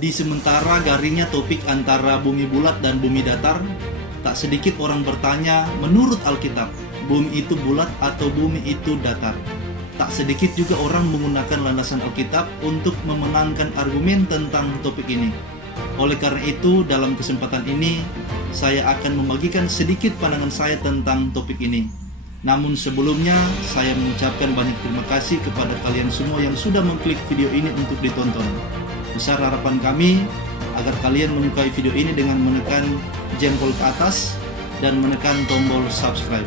Di sementara garingnya topik antara bumi bulat dan bumi datar, tak sedikit orang bertanya, menurut Alkitab, bumi itu bulat atau bumi itu datar. Tak sedikit juga orang menggunakan landasan Alkitab untuk memenangkan argumen tentang topik ini. Oleh karena itu, dalam kesempatan ini, saya akan membagikan sedikit pandangan saya tentang topik ini. Namun sebelumnya, saya mengucapkan banyak terima kasih kepada kalian semua yang sudah mengklik video ini untuk ditonton. Besar harapan kami agar kalian menyukai video ini dengan menekan jempol ke atas dan menekan tombol subscribe.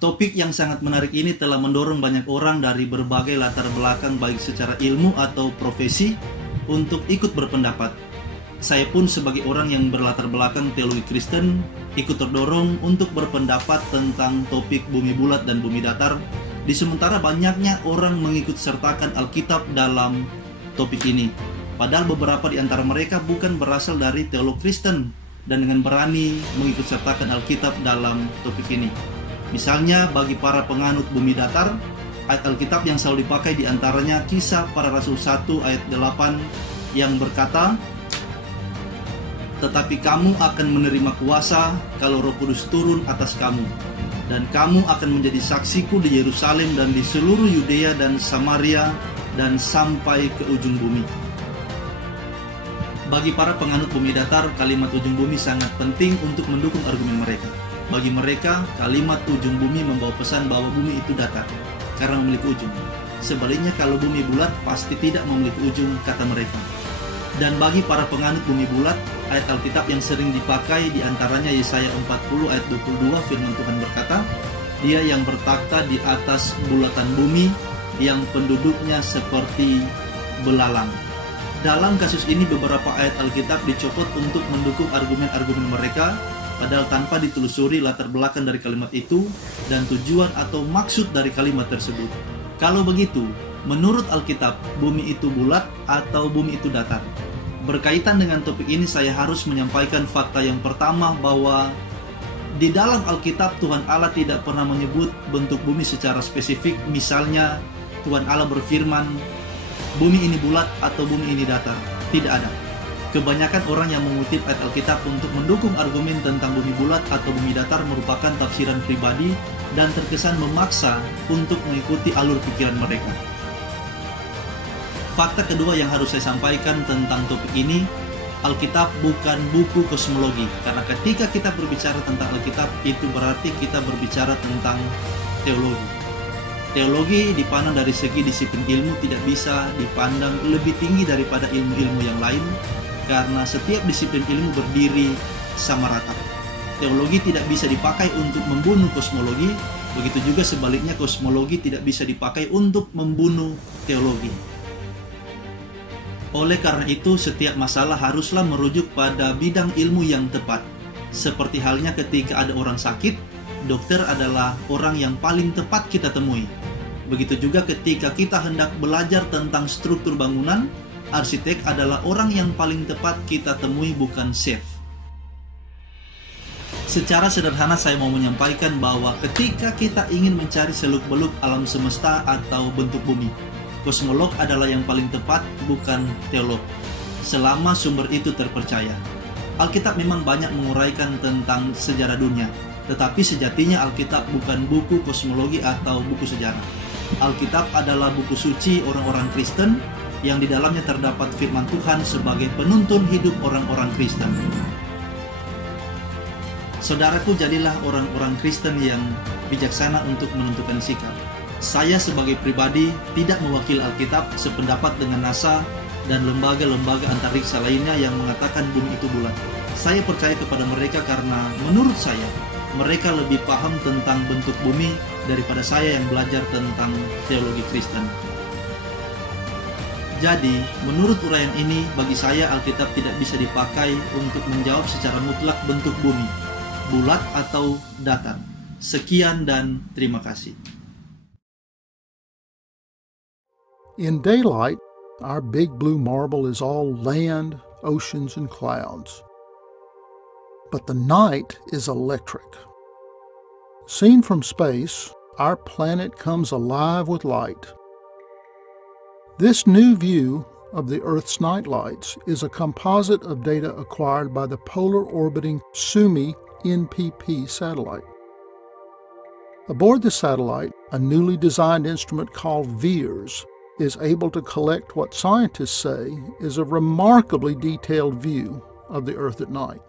Topik yang sangat menarik ini telah mendorong banyak orang dari berbagai latar belakang baik secara ilmu atau profesi untuk ikut berpendapat. Saya pun sebagai orang yang berlatar belakang teologi Kristen ikut terdorong untuk berpendapat tentang topik bumi bulat dan bumi datar, di sementara banyaknya orang mengikut sertakan Alkitab dalam topik ini. Padahal beberapa di antara mereka bukan berasal dari teolog Kristen dan dengan berani mengikut sertakan Alkitab dalam topik ini. Misalnya bagi para penganut bumi datar, ayat Alkitab yang selalu dipakai diantaranya Kisah Para Rasul 1 ayat 8 yang berkata, "Tetapi kamu akan menerima kuasa kalau Roh Kudus turun atas kamu, dan kamu akan menjadi saksiku di Yerusalem dan di seluruh Yudea dan Samaria dan sampai ke ujung bumi." Bagi para penganut bumi datar, kalimat ujung bumi sangat penting untuk mendukung argumen mereka. Bagi mereka, kalimat ujung bumi membawa pesan bahwa bumi itu datar karena memiliki ujung. Sebaliknya, kalau bumi bulat pasti tidak memiliki ujung, kata mereka. Dan bagi para penganut bumi bulat, ayat Alkitab yang sering dipakai diantaranya Yesaya 40 ayat 22, firman Tuhan berkata, "Dia yang bertakhta di atas bulatan bumi, yang penduduknya seperti belalang." Dalam kasus ini beberapa ayat Alkitab dicopot untuk mendukung argumen-argumen mereka, padahal tanpa ditelusuri latar belakang dari kalimat itu dan tujuan atau maksud dari kalimat tersebut. Kalau begitu, menurut Alkitab, bumi itu bulat atau bumi itu datar? Berkaitan dengan topik ini, saya harus menyampaikan fakta yang pertama bahwa di dalam Alkitab Tuhan Allah tidak pernah menyebut bentuk bumi secara spesifik. Misalnya, Tuhan Allah berfirman, bumi ini bulat atau bumi ini datar. Tidak ada. Kebanyakan orang yang mengutip ayat Alkitab untuk mendukung argumen tentang bumi bulat atau bumi datar merupakan tafsiran pribadi dan terkesan memaksa untuk mengikuti alur pikiran mereka. Fakta kedua yang harus saya sampaikan tentang topik ini, Alkitab bukan buku kosmologi. Karena ketika kita berbicara tentang Alkitab, itu berarti kita berbicara tentang teologi. Teologi dipandang dari segi disiplin ilmu tidak bisa dipandang lebih tinggi daripada ilmu-ilmu yang lain, karena setiap disiplin ilmu berdiri sama rata. Teologi tidak bisa dipakai untuk membunuh kosmologi, begitu juga sebaliknya kosmologi tidak bisa dipakai untuk membunuh teologi. Oleh karena itu, setiap masalah haruslah merujuk pada bidang ilmu yang tepat. Seperti halnya ketika ada orang sakit, dokter adalah orang yang paling tepat kita temui. Begitu juga ketika kita hendak belajar tentang struktur bangunan, arsitek adalah orang yang paling tepat kita temui, bukan chef. Secara sederhana saya mau menyampaikan bahwa ketika kita ingin mencari seluk-beluk alam semesta atau bentuk bumi, kosmolog adalah yang paling tepat, bukan teolog, selama sumber itu terpercaya. Alkitab memang banyak menguraikan tentang sejarah dunia, tetapi sejatinya Alkitab bukan buku kosmologi atau buku sejarah. Alkitab adalah buku suci orang-orang Kristen yang di dalamnya terdapat firman Tuhan sebagai penuntun hidup orang-orang Kristen. Saudaraku, jadilah orang-orang Kristen yang bijaksana untuk menentukan sikap. Saya sebagai pribadi tidak mewakili Alkitab, sependapat dengan NASA dan lembaga-lembaga antariksa lainnya yang mengatakan bumi itu bulat. Saya percaya kepada mereka karena menurut saya mereka lebih paham tentang bentuk bumi daripada saya yang belajar tentang teologi Kristen. Jadi, menurut uraian ini, bagi saya Alkitab tidak bisa dipakai untuk menjawab secara mutlak bentuk bumi, bulat atau datar. Sekian dan terima kasih. In daylight, our big blue marble is all land, oceans, and clouds. But the night is electric. Seen from space, our planet comes alive with light. This new view of the Earth's night lights is a composite of data acquired by the polar orbiting Suomi NPP satellite. Aboard the satellite, a newly designed instrument called VIIRS is able to collect what scientists say is a remarkably detailed view of the Earth at night.